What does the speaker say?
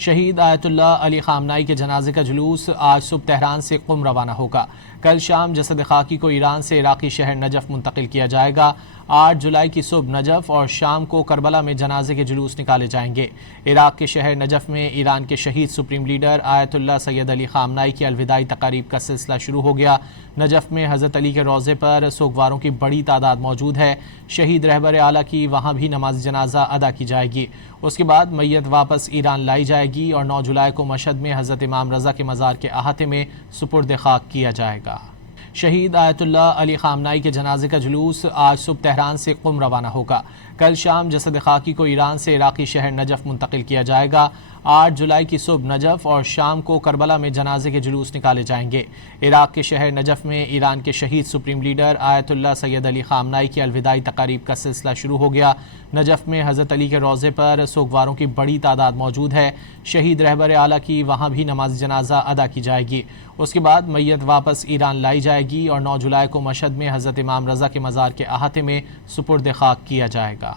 شہید آیت اللہ علی خامنائی کے جنازے کا جلوس آج صبح تہران سے قم روانہ ہوگا۔ کل شام جسد خاکی کو ایران سے عراقی شہر نجف منتقل کیا جائے گا۔ 8 جولائی کی صبح نجف اور شام کو کربلا میں جنازے کے جلوس نکالے جائیں گے۔ عراق کے شہر نجف میں ایران کے شہید سپریم لیڈر آیت اللہ سید علی خامنائی کی الوداعی تقاریب کا سلسلہ شروع ہو گیا۔ نجف میں حضرت علی کے روضے پر سوگواروں کی بڑی تعداد موجود ہے۔ شہید رہبر اعلیٰ کی وہاں بھی نماز جنازہ ادا کی جائے گی۔ اس کے بعد میت واپس ایران لائی جائے گی اور 9 جولائی کو مشہد میں حضرت امام رضا کے مزار کے احاطے میں سپرد خاک کیا جائے گا۔ شہید آیت اللہ علی خامنائی کے جنازے کا جلوس آج صبح تہران سے قم روانہ ہوگا۔ کل شام جسد خاکی کو ایران سے عراقی شہر نجف منتقل کیا جائے گا۔ 8 جولائی کی صبح نجف اور شام کو کربلا میں جنازے کے جلوس نکالے جائیں گے۔ عراق کے شہر نجف میں ایران کے شہید سپریم لیڈر آیت اللہ سید علی خامنائی کی الوداعی تقاریب کا سلسلہ شروع ہو گیا۔ نجف میں حضرت علی کے روضے پر سوگواروں کی بڑی تعداد موجود ہے۔ شہید رہبر اعلیٰ کی وہاں بھی نماز جنازہ ادا کی جائے گی۔ اس کے بعد میت واپس ایران لائی جائے گی اور 9 جولائی کو مشہد میں حضرت امام رضا کے مزار کے احاطے میں سپرد خاک کیا جائے گا۔